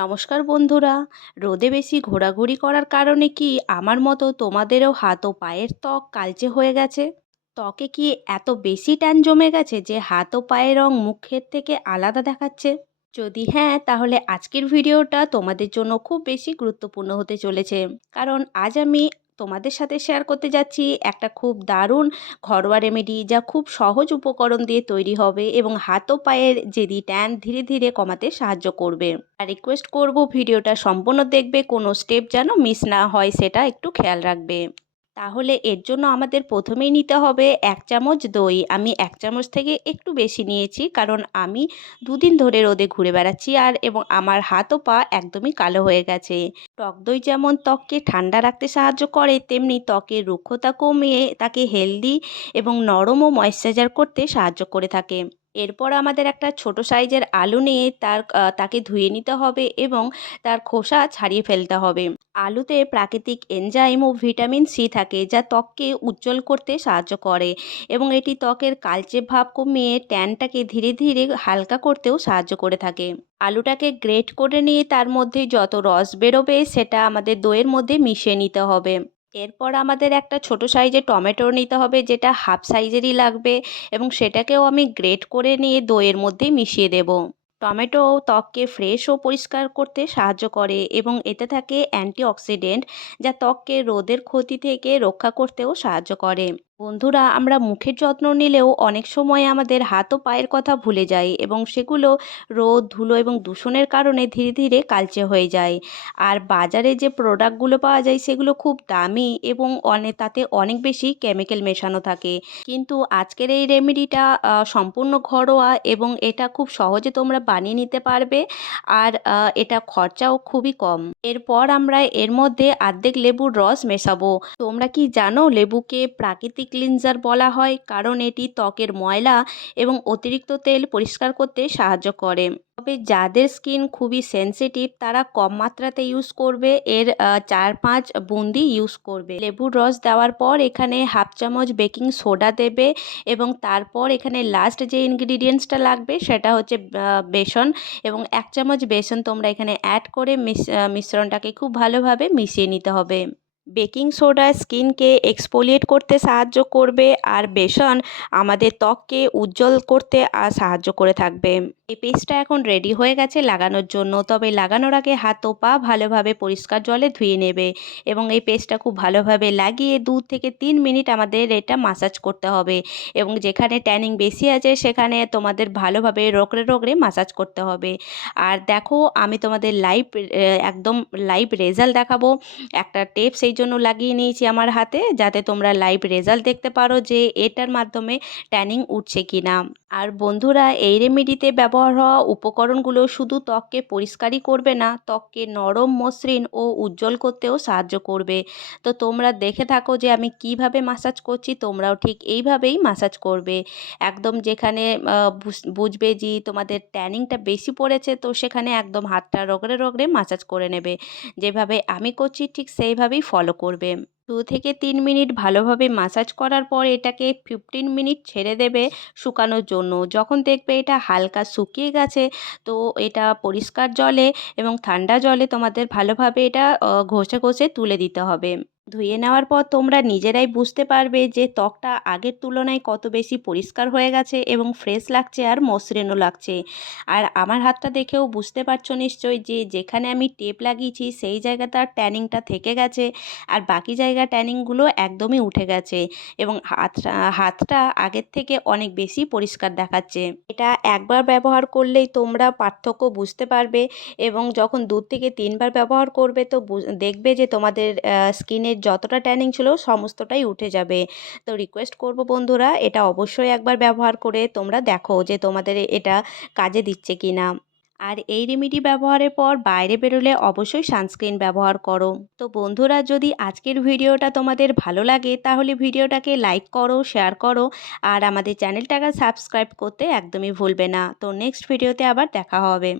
নমস্কার বন্ধুরা। রোদে বেশি ঘোরাঘুরি করার কারণে কি আমার মতো তোমাদেরও হাত ও পায়ের ত্বক কালচে হয়ে গেছে? ত্বকে কি এত বেশি ট্যান জমে গেছে যে হাত ও পায়ের রং মুখের থেকে আলাদা দেখাচ্ছে? যদি হ্যাঁ, তাহলে আজকের ভিডিওটা তোমাদের জন্য খুব বেশি গুরুত্বপূর্ণ হতে চলেছে। কারণ আজ আমি তোমাদের সাথে শেয়ার করতে যাচ্ছি একটা খুব দারুণ ঘরোয়া রেমেডি, যা খুব সহজ উপকরণ দিয়ে তৈরি হবে এবং হাত ও পায়ের জেদি ট্যান ধীরে ধীরে কমাতে সাহায্য করবে। আর রিকোয়েস্ট করব, ভিডিওটা সম্পূর্ণ দেখবে, কোনো স্টেপ যেন মিস না হয় সেটা একটু খেয়াল রাখবে। তাহলে এর জন্য আমাদের প্রথমেই নিতে হবে 1 চামচ দই। আমি 1 চামচ থেকে একটু বেশি নিয়েছি, কারণ আমি দুদিন ধরে রোদে ঘুরে বেড়াচ্ছি এবং আমার হাত ও পা একদমই কালো হয়ে গেছে। টক দই যেমন ত্বককে ঠান্ডা রাখতে সাহায্য করে, তেমনি ত্বকের রুক্ষতা কমিয়ে তাকে হেলদি এবং নরম ও ময়েশ্চারাইজার করতে সাহায্য করে থাকে। এরপর আমাদের একটা ছোট সাইজের আলু নিয়ে তাকে ধুয়ে নিতে হবে এবং তার খোসা ছাড়িয়ে ফেলতে হবে। আলুতে প্রাকৃতিক এনজাইম ও ভিটামিন সি থাকে, যা ত্বককে উজ্জ্বল করতে সাহায্য করে এবং এটি ত্বকের কালচে ভাব কমিয়ে ট্যানটাকে ধীরে ধীরে হালকা করতেও সাহায্য করে থাকে। আলুটাকে গ্রেট করে নিয়ে তার মধ্যে যত রস বেরোবে সেটা আমাদের দইয়ের মধ্যে মিশিয়ে নিতে হবে। এরপর আমাদের একটা ছোট সাইজের টমেটো নিতে হবে, যেটা হাফ সাইজেরই লাগবে, এবং সেটাকেও আমি গ্রেট করে নিয়ে দইয়ের মধ্যে মিশিয়ে দেব। টমেটো ত্বককে ফ্রেশ ও পরিষ্কার করতে সাহায্য করে এবং এতে থাকে অ্যান্টিঅক্সিডেন্ট, যা ত্বককে রোদের ক্ষতি থেকে রক্ষা করতেও সাহায্য করে। বন্ধুরা, আমরা মুখের যত্ন নিলেও অনেক সময় আমাদের হাত ও পায়ের কথা ভুলে যাই এবং সেগুলো রোদ, ধুলো এবং দূষণের কারণে ধীরে ধীরে কালচে হয়ে যায়। আর বাজারে যে প্রোডাক্টগুলো পাওয়া যায় সেগুলো খুব দামি এবং তাতে অনেক বেশি কেমিক্যাল মেশানো থাকে। কিন্তু আজকের এই রেমেডিটা সম্পূর্ণ ঘরোয়া এবং এটা খুব সহজে তোমরা বানিয়ে নিতে পারবে। আর এটা খরচাও খুবই কম। এরপর আমরা এর মধ্যে অর্ধেক লেবুর রস মেশাবো। তোমরা কি জানো লেবুকে প্রাকৃতিক ক্লিনজার বলা হয়, কারণ এটি ত্বকের ময়লা এবং অতিরিক্ত তেল পরিষ্কার করতে সাহায্য করে। তবে যাদের স্কিন খুবই সেনসিটিভ তারা কম মাত্রাতে ইউজ করবে, এর 4-5 বুন্দি ইউজ করবে। লেবুর রস দেওয়ার পর এখানে হাফ চামচ বেকিং সোডা দেবে এবং তারপর এখানে লাস্ট যে ইনগ্রিডিয়েন্টসটা লাগবে সেটা হচ্ছে বেসন, এবং 1 চামচ বেসন তোমরা এখানে অ্যাড করে মিশ্রণটাকে খুব ভালোভাবে মিশিয়ে নিতে হবে। বেকিং সোডা স্কিনকে এক্সফোলিয়েট করতে সাহায্য করবে আর বেসন আমাদের ত্বককে উজ্জ্বল করতে সাহায্য করে থাকবে। এই পেস্টটা এখন রেডি হয়ে গেছে লাগানোর জন্য। তবে লাগানোর আগে হাত ও পা ভালোভাবে পরিষ্কার জলে ধুয়ে নেবে এবং এই পেস্টটা খুব ভালোভাবে লাগিয়ে 2 থেকে 3 মিনিট আমাদের এটা মাসাজ করতে হবে এবং যেখানে ট্যানিং বেশি আছে সেখানে তোমাদের ভালোভাবে রগড়ে রগড়ে মাসাজ করতে হবে। আর দেখো, আমি তোমাদের একদম লাইভ রেজাল্ট দেখাবো। একটা টেপ সেই জন্য লাগিয়ে নিয়েছি আমার হাতে, যাতে তোমরা লাইভ রেজাল্ট দেখতে পারো যে এটার মাধ্যমে ট্যানিং উঠছে কিনা। আর বন্ধুরা, এই রেমেডিতে ব্যবহার হওয়া উপকরণগুলো শুধু ত্বককে পরিষ্কারই করবে না, ত্বককে নরম, মসৃণ ও উজ্জ্বল করতেও সাহায্য করবে। তো তোমরা দেখে থাকো যে আমি কিভাবে মাসাজ করছি, তোমরাও ঠিক এইভাবেই মাসাজ করবে। একদম যেখানে বুঝবে যে তোমাদের ট্যানিংটা বেশি পড়েছে, তো সেখানে একদম হাতটা রগড়ে রগড়ে মাসাজ করে নেবে। যেভাবে আমি করছি ঠিক সেইভাবেই ফলো করবে। 2 থেকে 3 মিনিট ভালোভাবে মাসাজ করার পর এটাকে 15 মিনিট ছেড়ে দেবে শুকানোর জন্য। যখন দেখবে এটা হালকা শুকিয়ে গেছে, তো এটা পরিষ্কার জলে এবং ঠান্ডা জলে তোমাদের ভালোভাবে এটা ঘষে ঘষে তুলে দিতে হবে। ধুয়ে নেওয়ার পর তোমরা নিজেরাই বুঝতে পারবে যে ত্বকটা আগের তুলনায় কত বেশি পরিষ্কার হয়ে গেছে এবং ফ্রেশ লাগছে আর মসৃণও লাগছে। আর আমার হাতটা দেখেও বুঝতে পারছো নিশ্চয়ই যে যেখানে আমি টেপ লাগিয়েছি সেই জায়গাটার ট্যানিংটা থেকে গেছে আর বাকি জায়গা ট্যানিংগুলো একদমই উঠে গেছে এবং হাতটা আগের থেকে অনেক বেশি পরিষ্কার দেখাচ্ছে। এটা একবার ব্যবহার করলেই তোমরা পার্থক্য বুঝতে পারবে এবং যখন 2 থেকে 3 বার ব্যবহার করবে তো দেখবে যে তোমাদের স্কিনের যতটা ট্যানিং ছিল সমস্তটাই উঠে যাবে। তো রিকোয়েস্ট করব বন্ধুরা, এটা অবশ্যই একবার ব্যবহার করে তোমরা দেখো যে তোমাদের এটা কাজে দিচ্ছে কিনা। আর এই রেমেডি ব্যবহারের পর বাইরে বেরোলে অবশ্যই সানস্ক্রিন ব্যবহার করো। তো বন্ধুরা, যদি আজকের ভিডিওটা তোমাদের ভালো লাগে তাহলে ভিডিওটাকে লাইক করো, শেয়ার করো আর আমাদের চ্যানেলটাকে সাবস্ক্রাইব করতে একদমই ভুলবে না। তো নেক্সট ভিডিওতে আবার দেখা হবে।